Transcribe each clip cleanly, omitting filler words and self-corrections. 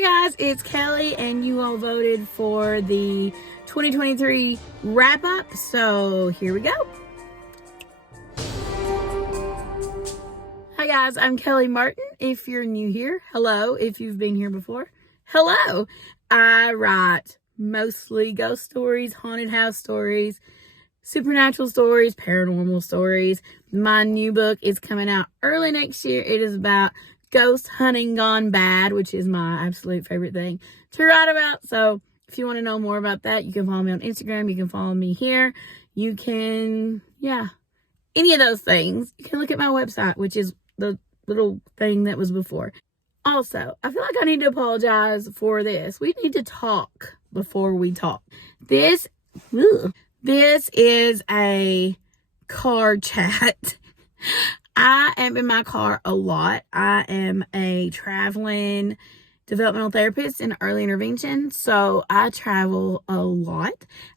Hi guys, it's Kelly and you all voted for the 2023 wrap up, so here we go. Hi guys, I'm Kelly Martin. If you're new here, hello. If you've been here before, hello. I write mostly ghost stories, haunted house stories, supernatural stories, paranormal stories. My new book is coming out early next year. It is about ghost hunting gone bad, which is my absolute favorite thing to write about. So if you want to know more about that, you can follow me on Instagram. You can follow me here. You can, any of those things. You can look at my website, which is the little thing that was before. Also, I feel like I need to apologize for this. We need to talk before we talk. This is a car chat. I am in my car a lot. I am a traveling developmental therapist in early intervention, so I travel a lot.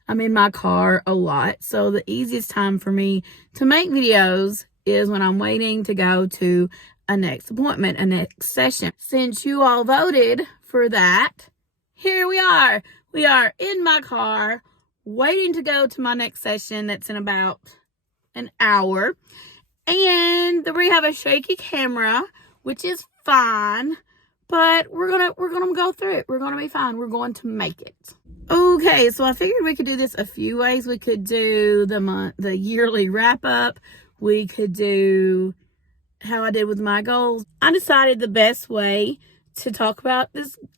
I'm in my car a lot, so the easiest time for me to make videos is when I'm waiting to go to a next appointment, a next session. Since you all voted for that, here we are. We are in my car waiting to go to my next session that's in about an hour. And we have a shaky camera, which is fine, but we're gonna go through it. We're gonna be fine. We're going to make it. Okay, so I figured we could do this a few ways. We could do the yearly wrap up. We could do how I did with my goals. I decided the best way to talk about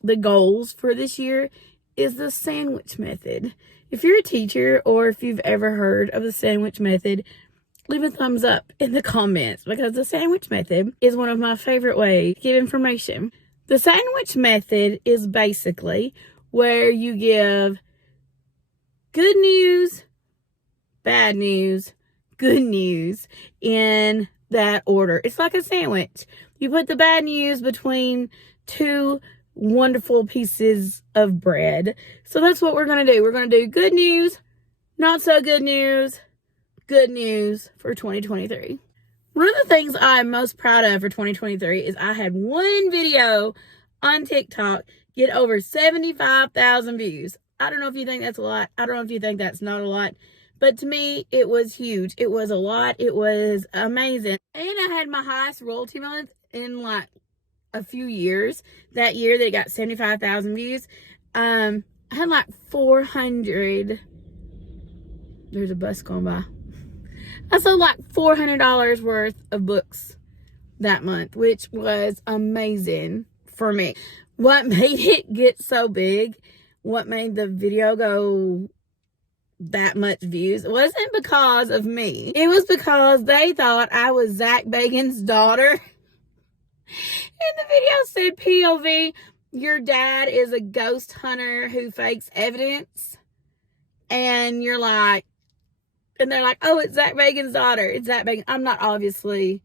the goals for this year is the sandwich method. If you're a teacher or if you've ever heard of the sandwich method, leave a thumbs up in the comments, because the sandwich method is one of my favorite ways to give information. The sandwich method is basically where you give good news, bad news, good news in that order. It's like a sandwich. You put the bad news between two wonderful pieces of bread. So that's what we're going to do. We're going to do good news, not so good news, good news for 2023. One of the things I'm most proud of for 2023 is I had one video on TikTok get over 75,000 views. I don't know if you think that's a lot. I don't know if you think that's not a lot. But to me, it was huge. It was a lot. It was amazing. And I had my highest royalty month in like a few years. That year that it got 75,000 views. I had like 400. There's a bus going by. I sold like $400 worth of books that month, which was amazing for me. What made it get so big, what made the video go that much views, it wasn't because of me. It was because they thought I was Zach Bagan's daughter. And the video said, POV, your dad is a ghost hunter who fakes evidence. And you're like, and they're like, oh, it's Zach Bagan's daughter. It's Zach Bagan. I'm not obviously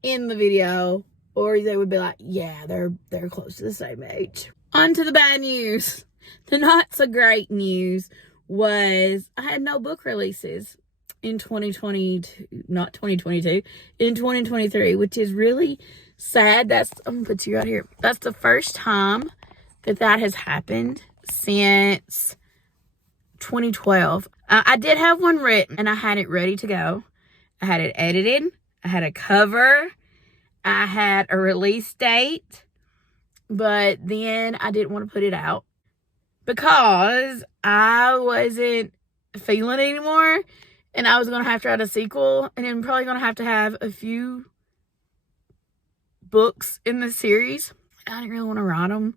in the video. Or they would be like, yeah, they're close to the same age. On to the bad news. The not so great news was I had no book releases in 2022. Not 2022. In 2023, which is really sad. I'm going to put you out here. That's the first time that has happened since 2012. I did have one written and I had it ready to go. I had it edited. I had a cover. I had a release date. But then I didn't want to put it out because I wasn't feeling it anymore. And I was going to have to write a sequel. And I'm probably going to have a few books in the series. I didn't really want to write them.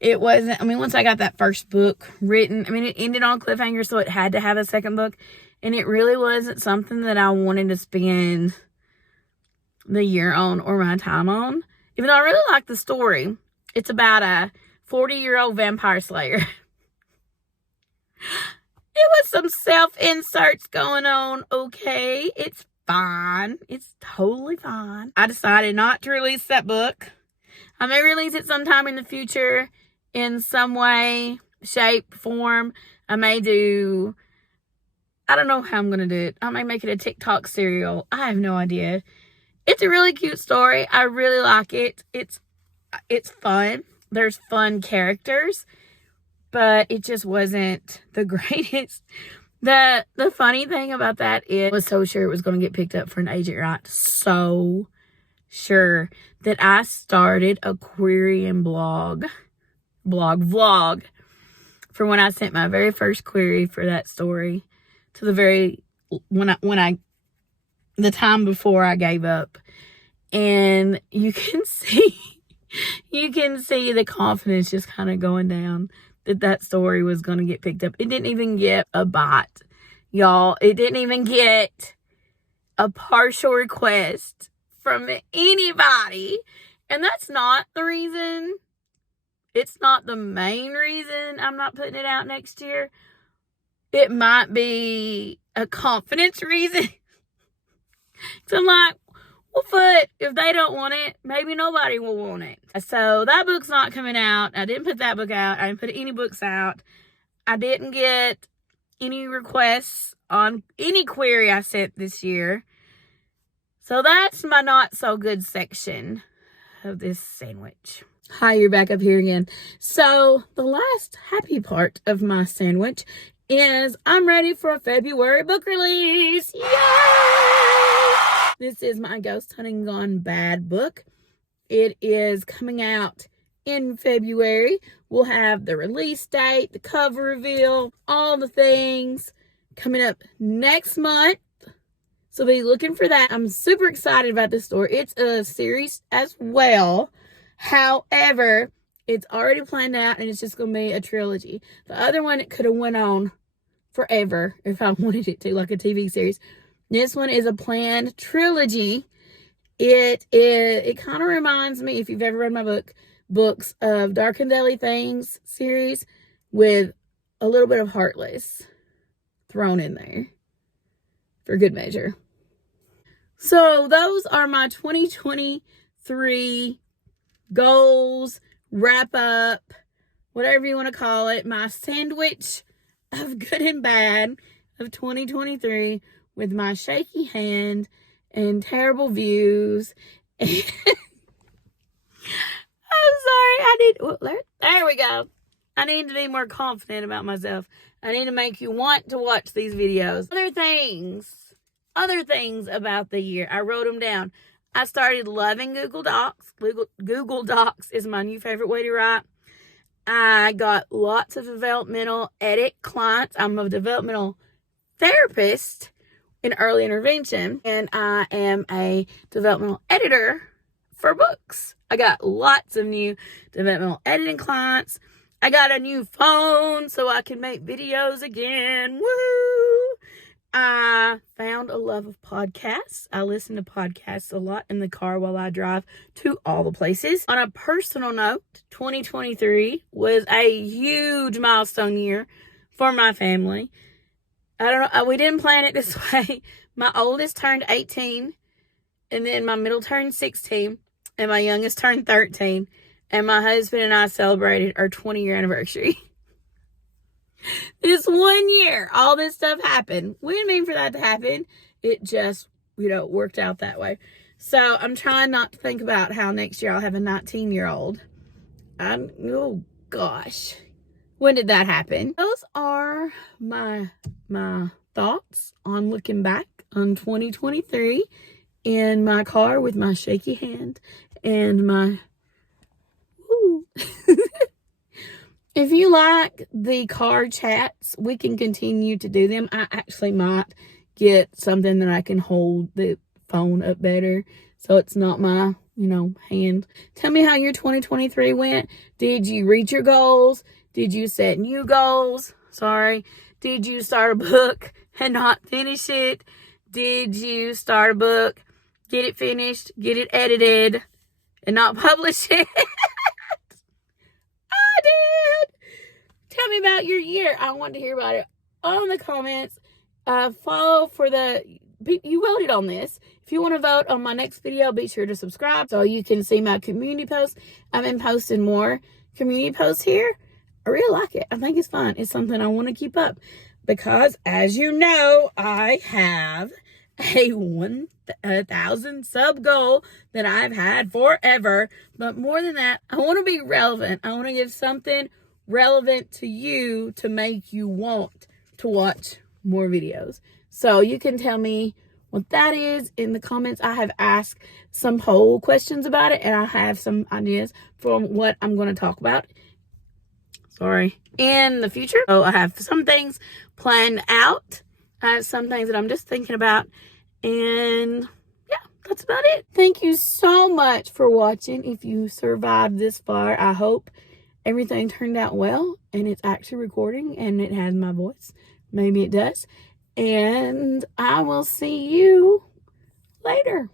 It wasn't, once I got that first book written, it ended on cliffhanger, so it had to have a second book. And it really wasn't something that I wanted to spend the year on or my time on. Even though I really like the story. It's about a 40-year-old vampire slayer. It was some self-inserts going on, okay? It's fine. It's totally fine. I decided not to release that book. I may release it sometime in the future. In some way, shape, form. I may do, I don't know how I'm going to do it. I may make it a TikTok serial. I have no idea. It's a really cute story. I really like it. It's fun. there's fun characters, but it just wasn't the greatest. The funny thing about that is I was so sure it was going to get picked up for an agent right. So sure that I started a query and vlog for when I sent my very first query for that story to the time before I gave up. And you can see the confidence just kind of going down that story was going to get picked up. It didn't even get a bite, y'all. It didn't even get a partial request from anybody. And that's not the reason. It's not the main reason I'm not putting it out next year. It might be a confidence reason. So I'm like, well, foot, if they don't want it, maybe nobody will want it. So that book's not coming out. I didn't put that book out. I didn't put any books out. I didn't get any requests on any query I sent this year. So that's my not so good section of this sandwich. Hi, you're back up here again. So the last happy part of my sandwich is I'm ready for a February book release. Yay! This is my Ghost Hunting Gone Bad book. It is coming out in February. We'll have the release date, the cover reveal, all the things coming up next month. So be looking for that. I'm super excited about this story. It's a series as well. However, it's already planned out and it's just going to be a trilogy. The other one, it could have went on forever if I wanted it to, like a TV series. This one is a planned trilogy. It kind of reminds me, if you've ever read my books of Dark and Deadly Things series with a little bit of Heartless thrown in there for good measure. So those are my 2023 goals, wrap up, whatever you want to call it, my sandwich of good and bad of 2023 with my shaky hand and terrible views. I'm sorry, there we go. I need to be more confident about myself. I need to make you want to watch these videos. Other things about the year. I wrote them down. I started loving Google Docs. Google Docs is my new favorite way to write. I got lots of developmental edit clients. I'm a developmental therapist in early intervention, and I am a developmental editor for books. I got lots of new developmental editing clients. I got a new phone so I can make videos again. Woo! I found a love of podcasts. I listen to podcasts a lot in the car while I drive to all the places. On a personal note, 2023 was a huge milestone year for my family. I don't know, we didn't plan it this way. My oldest turned 18, and then my middle turned 16, and my youngest turned 13, and my husband and I celebrated our 20-year anniversary. This 1 year, all this stuff happened. We didn't mean for that to happen. It just, worked out that way. So I'm trying not to think about how next year I'll have a 19-year-old. Oh gosh. When did that happen? Those are my thoughts on looking back on 2023 in my car with my shaky hand and my If you like the car chats, we can continue to do them. I actually might get something that I can hold the phone up better so it's not my, hand. Tell me how your 2023 went. Did you reach your goals? Did you set new goals? Did you start a book and not finish it? Did you start a book, get it finished, get it edited, and not publish it? I did. Tell me about your year. I want to hear about it all in the comments. Follow for you voted on this. If you want to vote on my next video, be sure to subscribe so you can see my community posts. I've been posting more community posts here. I really like it. I think it's fun. It's something I want to keep up because, as you know, I have a 1,000 sub goal that I've had forever. But more than that, I want to be relevant. I want to give something relevant to you to make you want to watch more videos. So you can tell me what that is in the comments. I have asked some poll questions about it, and I have some ideas from what I'm going to talk about in the future. So I have some things planned out. I have some things that I'm just thinking about, and yeah, that's about it. Thank you so much for watching. If you survived this far, I hope everything turned out well and it's actually recording and it has my voice. Maybe it does. And I will see you later.